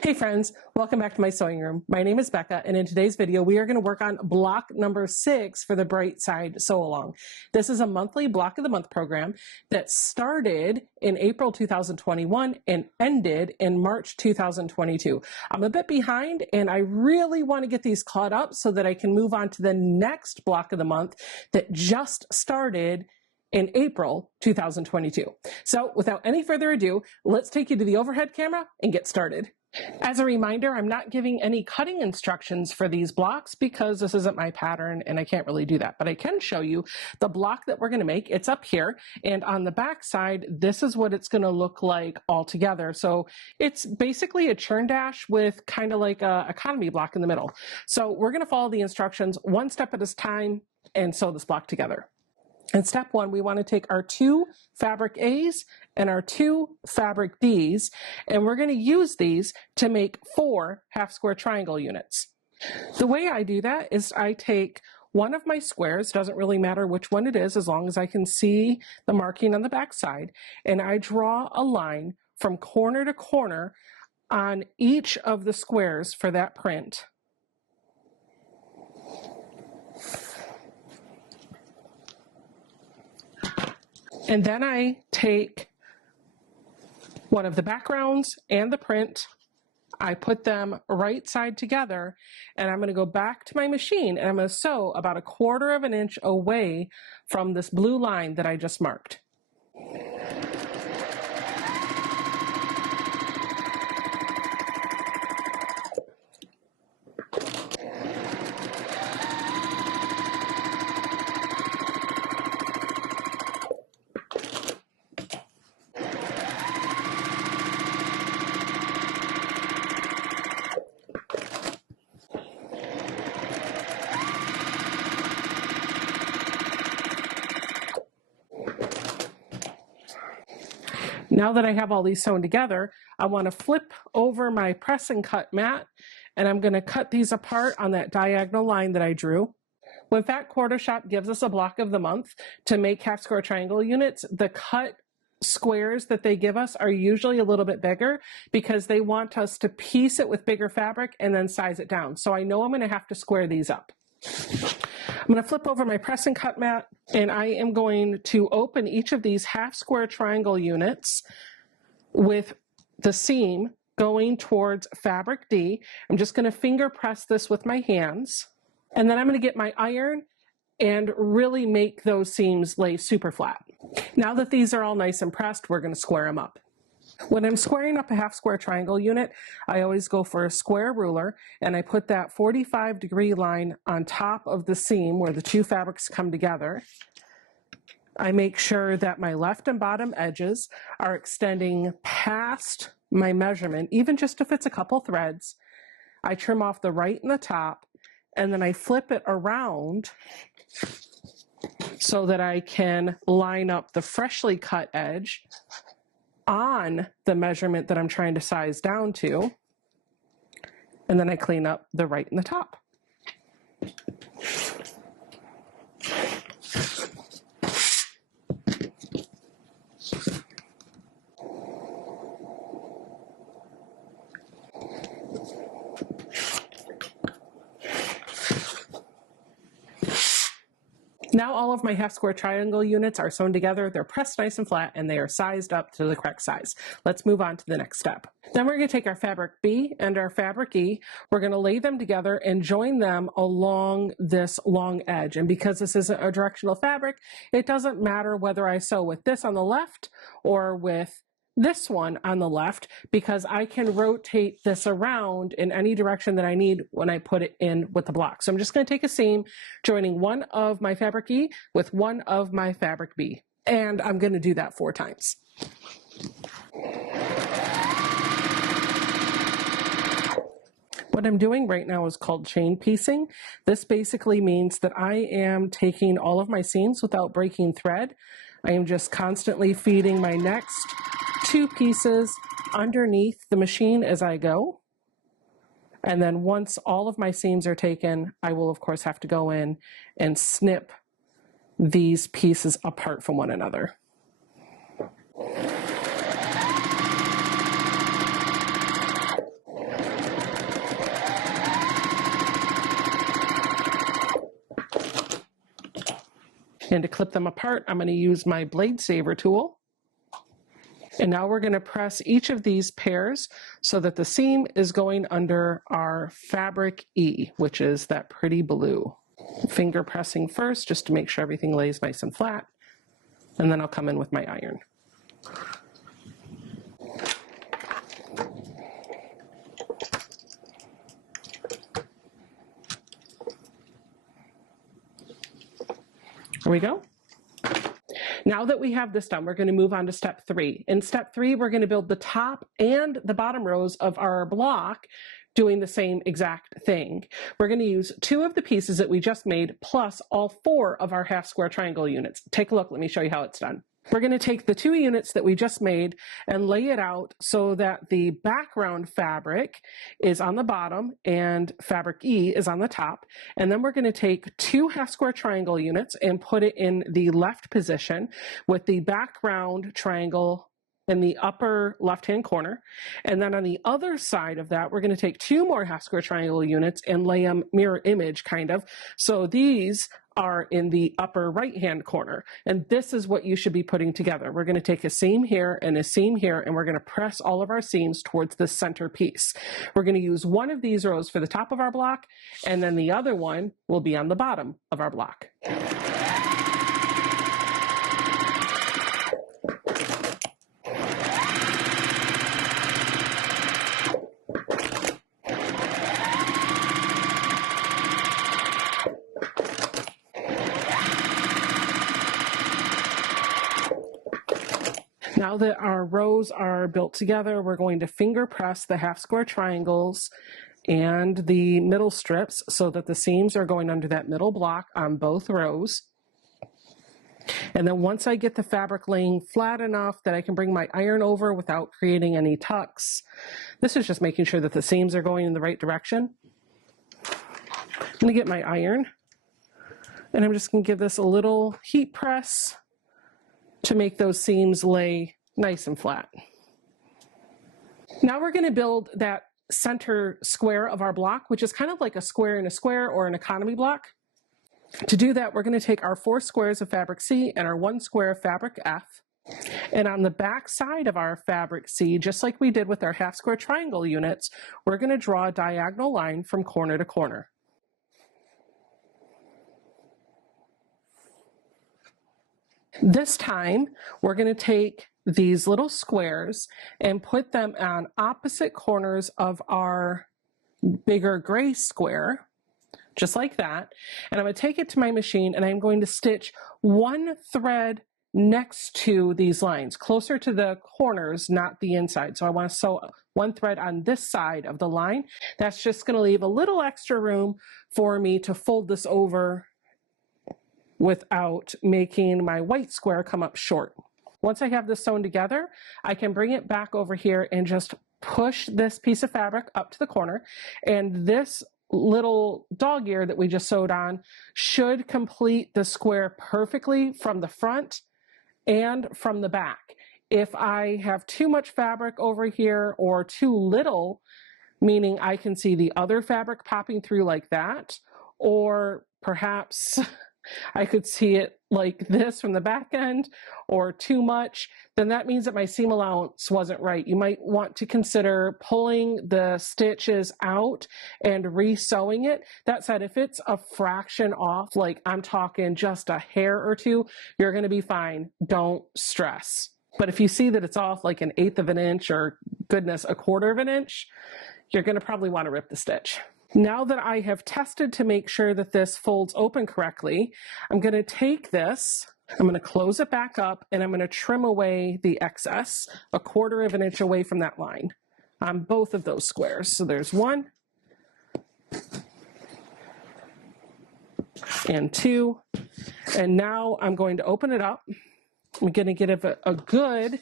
Hey friends, welcome back to my sewing room. My name is Becca, and in today's video we are going to work on block number 6 for the Bright Side Sew Along. This is a monthly block of the month program that started in April 2021 and ended in March 2022. I'm a bit behind and I really want to get these caught up so that I can move on to the next block of the month that just started in April 2022. So without any further ado, let's take you to the overhead camera and get started. As a reminder, I'm not giving any cutting instructions for these blocks because this isn't my pattern and I can't really do that, but I can show you the block that we're going to make. It's up here, and on the back side, this is what it's going to look like all together. So it's basically a churn dash with kind of like a economy block in the middle. So we're going to follow the instructions one step at a time and sew this block together. In step 1, we want to take our 2 fabric A's and our 2 fabric D's, and we're going to use these to make 4 half square triangle units. The way I do that is I take one of my squares, doesn't really matter which one it is as long as I can see the marking on the back side, and I draw a line from corner to corner on each of the squares for that print. And then I take one of the backgrounds and the print, I put them right side together, and I'm going to go back to my machine and I'm going to sew about 1/4 of an inch away from this blue line that I just marked. Now that I have all these sewn together, I want to flip over my press and cut mat, and I'm going to cut these apart on that diagonal line that I drew. When Fat Quarter Shop gives us a block of the month to make half square triangle units, the cut squares that they give us are usually a little bit bigger because they want us to piece it with bigger fabric and then size it down. So I know I'm going to have to square these up. I'm going to flip over my press and cut mat, and I am going to open each of these half square triangle units with the seam going towards fabric D. I'm just going to finger press this with my hands, and then I'm going to get my iron and really make those seams lay super flat. Now that these are all nice and pressed, we're going to square them up. When I'm squaring up a half square triangle unit, I always go for a square ruler, and I put that 45-degree line on top of the seam where the 2 fabrics come together. I make sure that my left and bottom edges are extending past my measurement, even just if it's a couple threads. I trim off the right and the top, and then I flip it around so that I can line up the freshly cut edge on the measurement that I'm trying to size down to, and then I clean up the right and the top. Now all of my half square triangle units are sewn together, they're pressed nice and flat, and they are sized up to the correct size. Let's move on to the next step. Then we're going to take our fabric B and our fabric E, we're going to lay them together and join them along this long edge. And because this isn't a directional fabric, it doesn't matter whether I sew with this on the left or with this one on the left, because I can rotate this around in any direction that I need when I put it in with the block. So I'm just going to take a seam, joining one of my fabric E with one of my fabric B, and I'm going to do that 4 times. What I'm doing right now is called chain piecing. This basically means that I am taking all of my seams without breaking thread. I am just constantly feeding my next 2 pieces underneath the machine as I go. And then once all of my seams are taken, I will of course have to go in and snip these pieces apart from one another. And to clip them apart, I'm going to use my blade saver tool. And now we're going to press each of these pairs so that the seam is going under our fabric E, which is that pretty blue. Finger pressing first just to make sure everything lays nice and flat. And then I'll come in with my iron. Here we go. Now that we have this done, we're going to move on to step 3. In step 3, we're going to build the top and the bottom rows of our block doing the same exact thing. We're going to use 2 of the pieces that we just made plus all 4 of our half square triangle units. Take a look. Let me show you how it's done. We're going to take the 2 units that we just made and lay it out so that the background fabric is on the bottom and fabric E is on the top. And then we're going to take 2 half square triangle units and put it in the left position with the background triangle in the upper left-hand corner. And then on the other side of that, we're going to take 2 more half square triangle units and lay them mirror image kind of. So these are in the upper right-hand corner. And this is what you should be putting together. We're going to take a seam here and a seam here, and we're going to press all of our seams towards the center piece. We're going to use one of these rows for the top of our block, and then the other one will be on the bottom of our block. Now that our rows are built together, we're going to finger press the half square triangles and the middle strips so that the seams are going under that middle block on both rows. And then once I get the fabric laying flat enough that I can bring my iron over without creating any tucks, this is just making sure that the seams are going in the right direction. I'm going to get my iron, and I'm just going to give this a little heat press to make those seams lay nice and flat. Now we're going to build that center square of our block, which is kind of like a square in a square or an economy block. To do that, we're going to take our 4 squares of fabric C and our 1 square of fabric F. And on the back side of our fabric C, just like we did with our half square triangle units, we're going to draw a diagonal line from corner to corner. This time, we're going to take these little squares and put them on opposite corners of our bigger gray square, just like that. And I'm going to take it to my machine and I'm going to stitch 1 thread next to these lines, closer to the corners, not the inside. So I want to sew 1 thread on this side of the line. That's just going to leave a little extra room for me to fold this over without making my white square come up short. Once I have this sewn together, I can bring it back over here and just push this piece of fabric up to the corner, and this little dog ear that we just sewed on should complete the square perfectly from the front and from the back. If I have too much fabric over here or too little, meaning I can see the other fabric popping through like that, or perhaps I could see it like this from the back end, or too much, then that means that my seam allowance wasn't right. You might want to consider pulling the stitches out and re-sewing it. That said, if it's a fraction off, like I'm talking just a hair or 2, you're going to be fine. Don't stress. But if you see that it's off like 1/8 of an inch or, goodness, 1/4 of an inch, you're going to probably want to rip the stitch. Now that I have tested to make sure that this folds open correctly, I'm going to take this, I'm going to close it back up, and I'm going to trim away the excess 1/4 of an inch away from that line on both of those squares. So there's 1 and 2. And now I'm going to open it up. I'm going to give it a good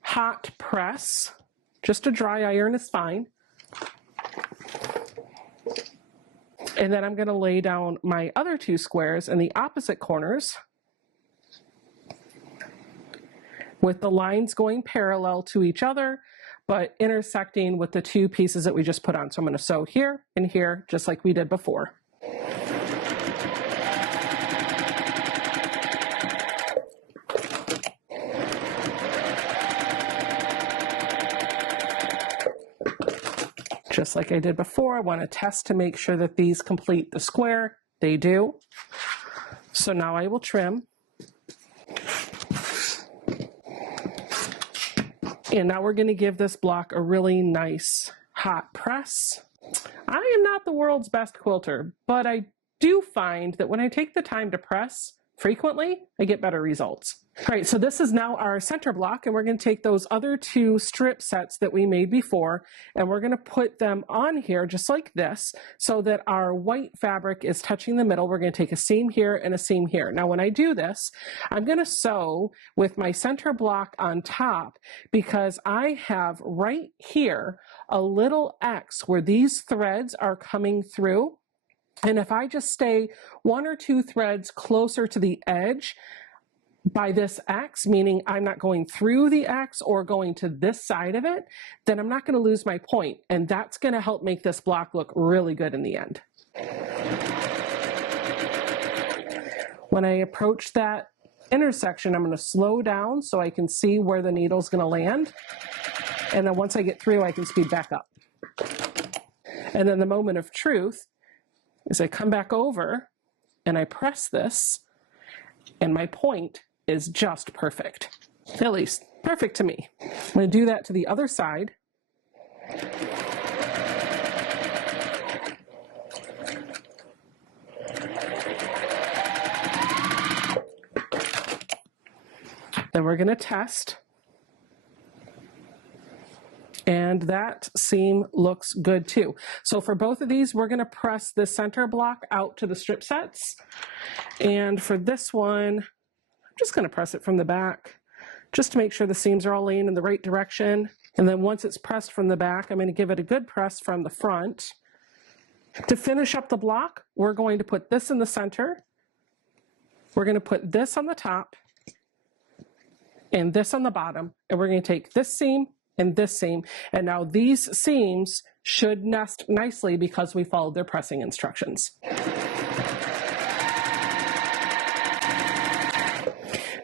hot press. Just a dry iron is fine. And then I'm going to lay down my other 2 squares in the opposite corners with the lines going parallel to each other, but intersecting with the 2 pieces that we just put on. So I'm going to sew here and here, just like we did before. Just like I did before, I want to test to make sure that these complete the square. They do. So now I will trim. And now we're going to give this block a really nice hot press. I am not the world's best quilter, but I do find that when I take the time to press frequently, I get better results. All right, so this is now our center block, and we're going to take those other two strip sets that we made before, and we're going to put them on here just like this so that our white fabric is touching the middle. We're going to take a seam here and a seam here. Now, when I do this, I'm going to sew with my center block on top because I have right here a little X where these threads are coming through. And if I just stay one or two threads closer to the edge by this X, meaning I'm not going through the X or going to this side of it, then I'm not going to lose my point. And that's going to help make this block look really good in the end. When I approach that intersection, I'm going to slow down so I can see where the needle's going to land. And then once I get through, I can speed back up. And then the moment of truth is I come back over and I press this, and my point is just perfect. At least perfect to me. I'm going to do that to the other side. Then we're going to test. And that seam looks good too. So for both of these, we're going to press the center block out to the strip sets. And for this one, I'm just going to press it from the back just to make sure the seams are all laying in the right direction. And then once it's pressed from the back, I'm going to give it a good press from the front. To finish up the block, we're going to put this in the center. We're going to put this on the top and this on the bottom. And we're going to take this seam and this seam, and now these seams should nest nicely because we followed their pressing instructions.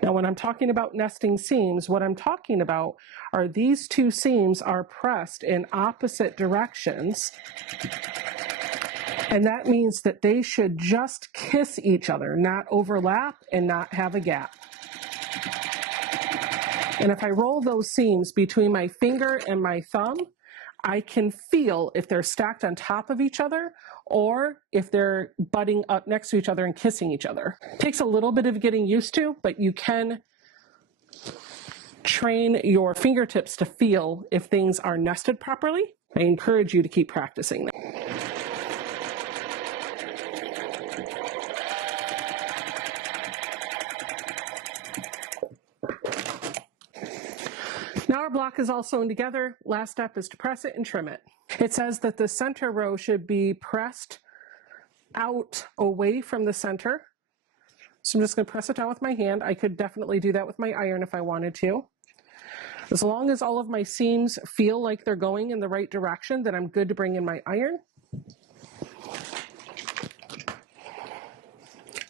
Now when I'm talking about nesting seams, what I'm talking about are these two seams are pressed in opposite directions, and that means that they should just kiss each other, not overlap and not have a gap. And if I roll those seams between my finger and my thumb, I can feel if they're stacked on top of each other or if they're butting up next to each other and kissing each other. It takes a little bit of getting used to, but you can train your fingertips to feel if things are nested properly. I encourage you to keep practicing that. Now our block is all sewn together. Last step is to press it and trim it. It says that the center row should be pressed out away from the center. So I'm just going to press it down with my hand. I could definitely do that with my iron if I wanted to. As long as all of my seams feel like they're going in the right direction, then I'm good to bring in my iron.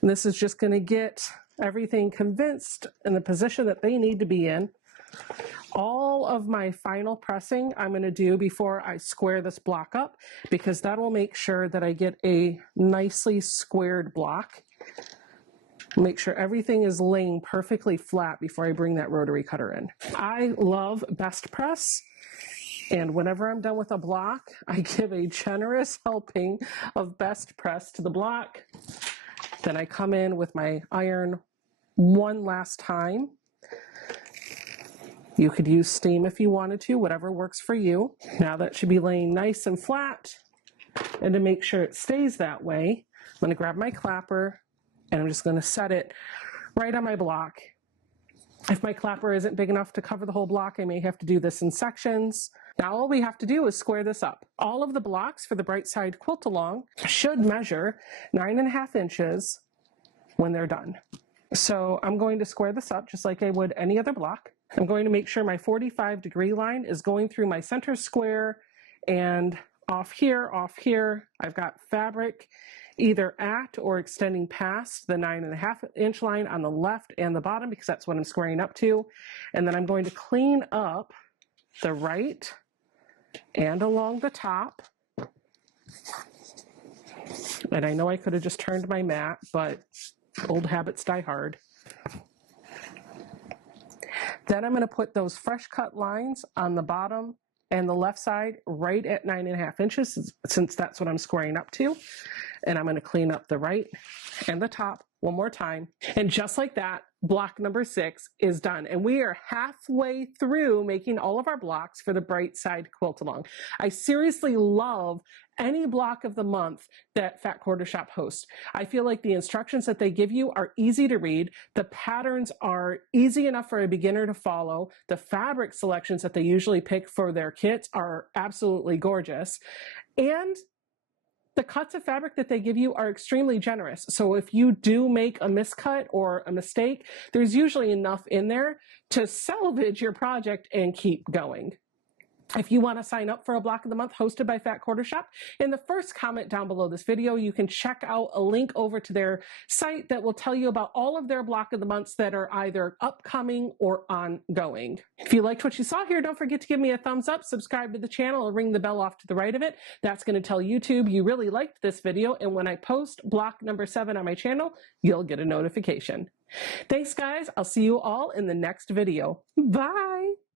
And this is just going to get everything convinced in the position that they need to be in. All of my final pressing I'm going to do before I square this block up, because that will make sure that I get a nicely squared block. Make sure everything is laying perfectly flat before I bring that rotary cutter in. I love Best Press, and whenever I'm done with a block, I give a generous helping of Best Press to the block. Then I come in with my iron one last time. You could use steam if you wanted to, whatever works for you. Now that should be laying nice and flat. And to make sure it stays that way, I'm going to grab my clapper and I'm just going to set it right on my block. If my clapper isn't big enough to cover the whole block, I may have to do this in sections. Now all we have to do is square this up. All of the blocks for the Bright Side Quilt Along should measure 9.5 inches when they're done. So I'm going to square this up just like I would any other block. I'm going to make sure my 45-degree line is going through my center square, and off here, I've got fabric either at or extending past the 9.5-inch line on the left and the bottom, because that's what I'm squaring up to. And then I'm going to clean up the right and along the top. And I know I could have just turned my mat, but old habits die hard. Then I'm going to put those fresh cut lines on the bottom and the left side right at 9.5 inches, since that's what I'm squaring up to. And I'm going to clean up the right and the top one more time. And just like that, block number 6 is done. And we are halfway through making all of our blocks for the Bright Side Quilt Along. I seriously love any block of the month that Fat Quarter Shop hosts. I feel like the instructions that they give you are easy to read. The patterns are easy enough for a beginner to follow. The fabric selections that they usually pick for their kits are absolutely gorgeous. And the cuts of fabric that they give you are extremely generous. So if you do make a miscut or a mistake, there's usually enough in there to salvage your project and keep going. If you want to sign up for a block of the month hosted by Fat Quarter Shop, in the first comment down below this video, you can check out a link over to their site that will tell you about all of their block of the months that are either upcoming or ongoing. If you liked what you saw here, don't forget to give me a thumbs up, subscribe to the channel, or ring the bell off to the right of it. That's going to tell YouTube you really liked this video, and when I post block number 7 on my channel, you'll get a notification. Thanks, guys. I'll see you all in the next video. Bye!